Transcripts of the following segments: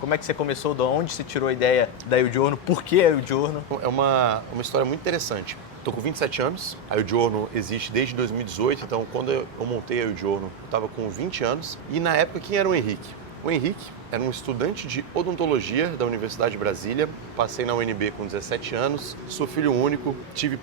Como é que você começou? De onde você tirou a ideia da Il-Giorno? Por que a Il-Giorno? É uma história muito interessante. Estou com 27 anos, a Il-Giorno existe desde 2018, então quando eu montei a Il-Giorno, eu estava com 20 anos. E na época, quem era o Henrique? O Henrique era um estudante de odontologia da Universidade de Brasília, passei na UNB com 17 anos, sou filho único, tive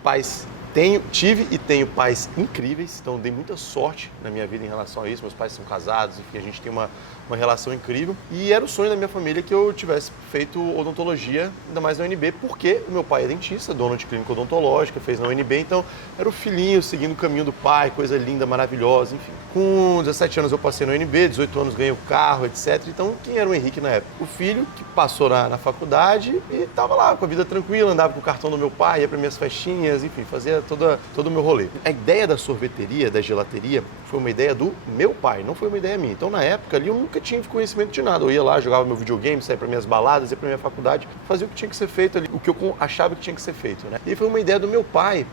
e tenho pais incríveis, então dei muita sorte na minha vida em relação a isso. Meus pais são casados, enfim, a gente tem uma relação incrível. E era o sonho da minha família que eu tivesse feito odontologia, ainda mais na UNB, porque o meu pai é dentista, dono de clínica odontológica, fez na UNB, então era o filhinho seguindo o caminho do pai, coisa linda, maravilhosa, enfim. Com 17 anos eu passei na UNB, 18 anos ganhei o carro, etc. Então, quem era o Henrique na época? O filho que passou na faculdade e estava lá com a vida tranquila, andava com o cartão do meu pai, ia para minhas festinhas, enfim, fazia todo o meu rolê. A ideia da sorveteria, da gelateria, foi uma ideia do meu pai, não foi uma ideia minha. Então, na época ali, eu nunca tinha conhecimento de nada. Eu ia lá, jogava meu videogame, saía para minhas baladas, ia para minha faculdade, fazia o que tinha que ser feito ali, o que eu achava que tinha que ser feito, né? E foi uma ideia do meu pai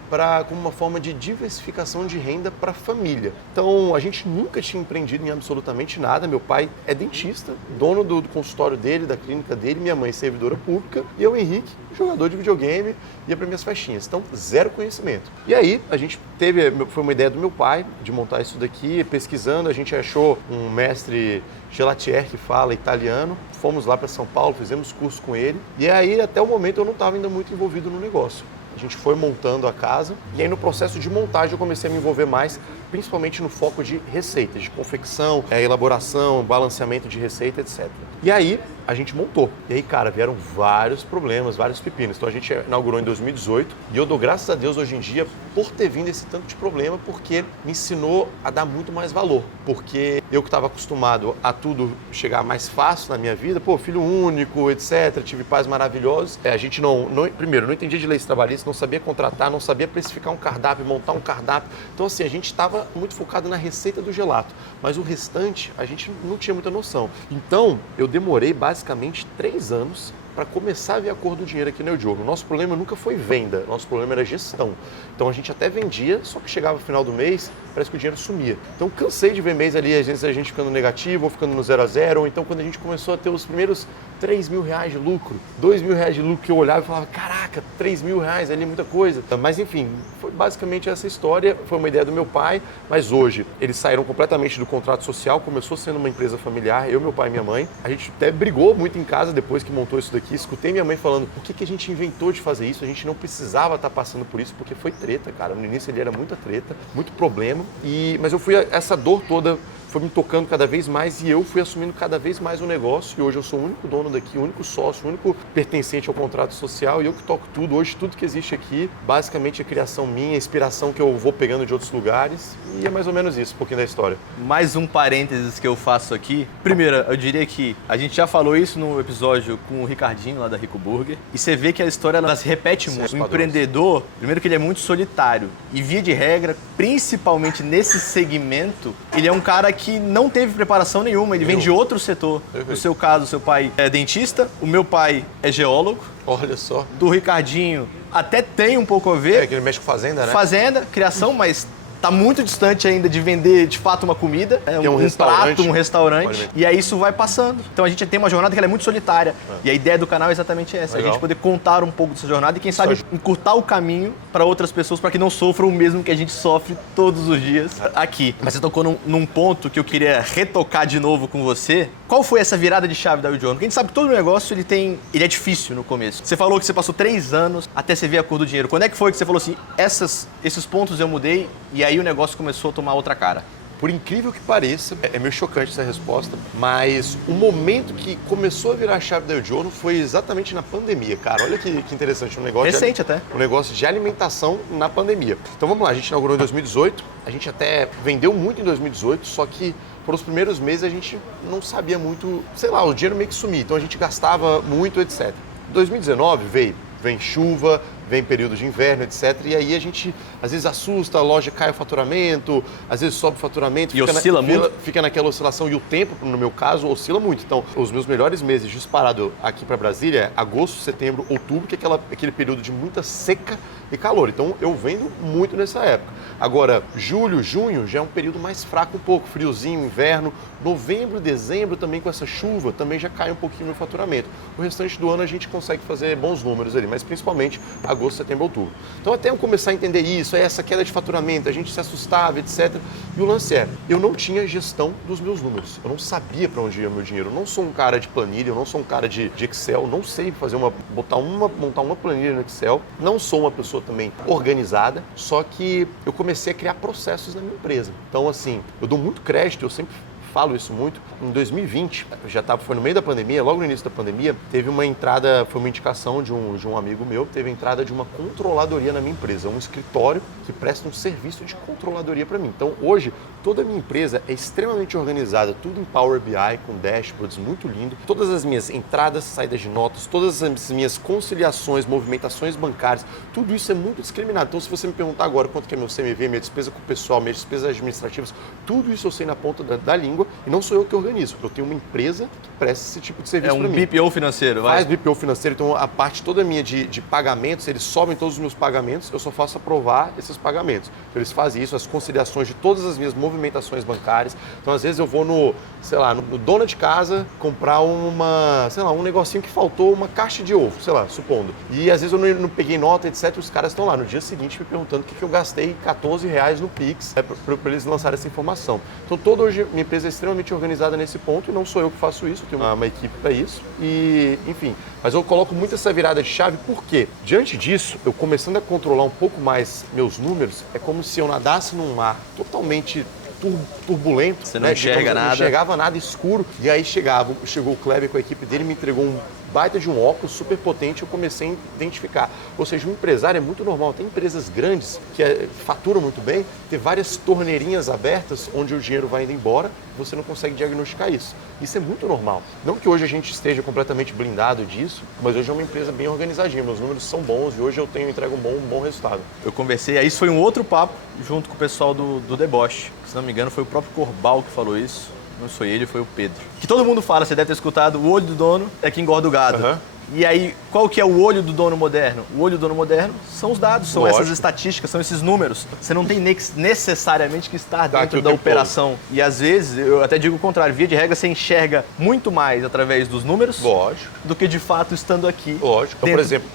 como uma forma de diversificação de renda para a família. Então, a gente nunca tinha empreendido em absolutamente nada. Meu pai é dentista, dono do consultório dele, da clínica dele, minha mãe servidora pública e eu, Henrique, jogador de videogame, ia para minhas festinhas. Então, zero conhecimento. E aí, a gente foi uma ideia do meu pai de montar isso daqui, pesquisando, a gente achou um mestre gelatier que fala italiano, fomos lá para São Paulo, fizemos curso com ele, e aí, até o momento, eu não estava ainda muito envolvido no negócio. A gente foi montando a casa, e aí no processo de montagem eu comecei a me envolver mais, principalmente no foco de receitas, de confecção, elaboração, balanceamento de receita, etc. E aí, a gente montou. E aí, cara, vieram vários problemas, vários pepinos. Então a gente inaugurou em 2018 e eu dou graças a Deus hoje em dia por ter vindo esse tanto de problema, porque me ensinou a dar muito mais valor. Porque eu que estava acostumado a tudo chegar mais fácil na minha vida, filho único, etc., tive pais maravilhosos. A gente primeiro, não entendia de leis trabalhistas, não sabia contratar, não sabia precificar um cardápio, montar um cardápio. Então assim, a gente estava muito focado na receita do gelato, mas o restante a gente não tinha muita noção. Então, eu demorei basicamente 3 anos para começar a ver a cor do dinheiro aqui no Il-Giorno. O nosso problema nunca foi venda, nosso problema era gestão. Então a gente até vendia, só que chegava no final do mês, parece que o dinheiro sumia. Então cansei de ver mês ali, às vezes a gente ficando negativo ou ficando no 0 a 0, ou então quando a gente começou a ter os primeiros 3 mil reais de lucro, 2 mil reais de lucro, que eu olhava e falava, caraca, 3 mil reais ali é muita coisa. Mas enfim, foi basicamente essa história, foi uma ideia do meu pai, mas hoje eles saíram completamente do contrato social, começou sendo uma empresa familiar, eu, meu pai e minha mãe. A gente até brigou muito em casa depois que montou isso daqui, escutei minha mãe falando, por que a gente inventou de fazer isso? A gente não precisava estar passando por isso, porque foi treta, cara. No início ele era muita treta, muito problema, mas essa dor toda foi me tocando cada vez mais e eu fui assumindo cada vez mais o negócio e hoje eu sou o único dono daqui, o único sócio, o único pertencente ao contrato social e eu que toco tudo. Hoje tudo que existe aqui, basicamente é criação minha, inspiração que eu vou pegando de outros lugares e é mais ou menos isso, um pouquinho da história. Mais um parênteses que eu faço aqui. Primeiro, eu diria que a gente já falou isso no episódio com o Ricardinho lá da Rico Burger e você vê que a história ela se repete muito. O empreendedor, primeiro que ele é muito solitário e via de regra, principalmente nesse segmento, ele é um cara que não teve preparação nenhuma, ele vem de outro setor. No seu caso, seu pai é dentista, o meu pai é geólogo. Olha só. Do Ricardinho até tem um pouco a ver. É que ele mexe com fazenda, né? Fazenda, criação, mas tá muito distante ainda de vender de fato uma comida, um prato, um restaurante. E aí isso vai passando. Então a gente tem uma jornada que ela é muito solitária. E a ideia do canal é exatamente essa, Legal. a gente poder contar um pouco dessa jornada e quem sabe encurtar o caminho para outras pessoas, para que não sofram o mesmo que a gente sofre todos os dias aqui. Mas você tocou num ponto que eu queria retocar de novo com você. Qual foi essa virada de chave da Il-Giorno? Porque a gente sabe que todo negócio ele é difícil no começo. Você falou que você passou 3 anos até você ver a cor do dinheiro. Quando é que foi que você falou assim, esses pontos eu mudei e aí o negócio começou a tomar outra cara? Por incrível que pareça, é meio chocante essa resposta, mas o momento que começou a virar a chave da Il-Giorno foi exatamente na pandemia, cara. Olha que interessante, um negócio... Recente até. Um negócio de alimentação na pandemia. Então vamos lá, a gente inaugurou em 2018, a gente até vendeu muito em 2018, só que por os primeiros meses a gente não sabia muito, sei lá, o dinheiro meio que sumia, então a gente gastava muito, etc. 2019 vem chuva, vem período de inverno, etc. E aí a gente, às vezes, assusta, a loja cai o faturamento, às vezes sobe o faturamento. E oscila muito? Fica naquela oscilação e o tempo, no meu caso, oscila muito. Então, os meus melhores meses disparado aqui para Brasília é agosto, setembro, outubro, que é aquele período de muita seca e calor. Então, eu vendo muito nessa época. Agora, julho, junho já é um período mais fraco um pouco, friozinho, inverno. Novembro, dezembro também com essa chuva, também já cai um pouquinho no faturamento. O restante do ano a gente consegue fazer bons números ali, mas principalmente agosto, setembro, outubro. Então até eu começar a entender isso, essa queda de faturamento, a gente se assustava, etc. E o lance é, eu não tinha gestão dos meus números, eu não sabia para onde ia meu dinheiro. Eu não sou um cara de planilha, eu não sou um cara de Excel, não sei montar uma planilha no Excel, não sou uma pessoa também organizada, só que eu comecei a criar processos na minha empresa. Então assim, eu dou muito crédito, eu sempre falo isso muito. Em 2020, foi no meio da pandemia, logo no início da pandemia, teve uma entrada, foi uma indicação de um amigo meu, teve a entrada de uma controladoria na minha empresa, um escritório que presta um serviço de controladoria para mim. Então, hoje, toda a minha empresa é extremamente organizada, tudo em Power BI, com dashboards, muito lindo. Todas as minhas entradas, saídas de notas, todas as minhas conciliações, movimentações bancárias, tudo isso é muito discriminado. Então, se você me perguntar agora quanto que é meu CMV, minha despesa com o pessoal, minhas despesas administrativas, tudo isso eu sei na ponta da língua e não sou eu que organizo. Eu tenho uma empresa que presta esse tipo de serviço para mim. É um BPO financeiro, vai? Faz BPO financeiro, então a parte toda minha de pagamentos, eles sobem todos os meus pagamentos, eu só faço aprovar esses pagamentos. Então, eles fazem isso, as conciliações de todas as minhas movimentações bancárias. Então, às vezes eu vou no dona de casa comprar um negocinho que faltou, uma caixa de ovo, supondo. E às vezes eu não peguei nota, etc. Os caras estão lá no dia seguinte me perguntando o que eu gastei R$14 no Pix para eles lançarem essa informação. Então, hoje minha empresa é extremamente organizada nesse ponto e não sou eu que faço isso, eu tenho uma equipe para isso. E, enfim, mas eu coloco muito essa virada de chave porque, diante disso, eu começando a controlar um pouco mais meus números, é como se eu nadasse num mar totalmente turbulento. Você não enxerga nada. Eu não enxergava nada, escuro. E aí chegou o Kleber com a equipe dele, me entregou um baita de um óculos super potente, eu comecei a identificar. Ou seja, um empresário é muito normal. Tem empresas grandes que faturam muito bem, ter várias torneirinhas abertas onde o dinheiro vai indo embora, você não consegue diagnosticar isso. Isso é muito normal. Não que hoje a gente esteja completamente blindado disso, mas hoje é uma empresa bem organizadinha. Meus números são bons e hoje eu entrego um bom resultado. Eu conversei, aí isso foi um outro papo junto com o pessoal do Deboche. Se não me engano, foi o próprio Corbal que falou isso. Não foi ele, foi o Pedro. Que todo mundo fala, você deve ter escutado, o olho do dono é que engorda o gado. Uhum. E aí, qual que é o olho do dono moderno? O olho do dono moderno são os dados, são essas estatísticas, são esses números. Você não tem necessariamente que estar dentro da operação. Todo. E às vezes, eu até digo o contrário, via de regra, você enxerga muito mais através dos números. Lógico. Do que de fato estando aqui. Lógico. Então, por exemplo,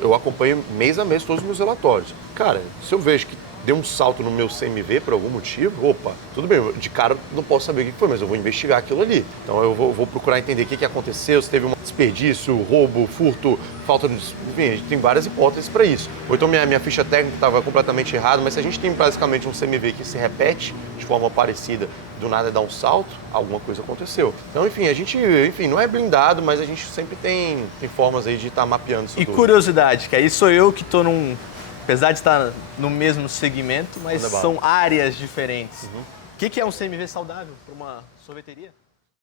eu acompanho mês a mês todos os meus relatórios. Cara, se eu vejo que deu um salto no meu CMV por algum motivo, tudo bem, de cara não posso saber o que foi, mas eu vou investigar aquilo ali. Então eu vou procurar entender o que aconteceu, se teve um desperdício, roubo, furto, falta de... Enfim, a gente tem várias hipóteses para isso. Ou então minha ficha técnica estava completamente errada, mas se a gente tem basicamente um CMV que se repete de forma parecida, do nada dá um salto, alguma coisa aconteceu. Então, enfim, a gente não é blindado, mas a gente sempre tem formas aí de estar mapeando isso tudo. E curiosidade, que aí sou eu que estou apesar de estar no mesmo segmento, mas são áreas diferentes. O que é um CMV saudável para uma sorveteria?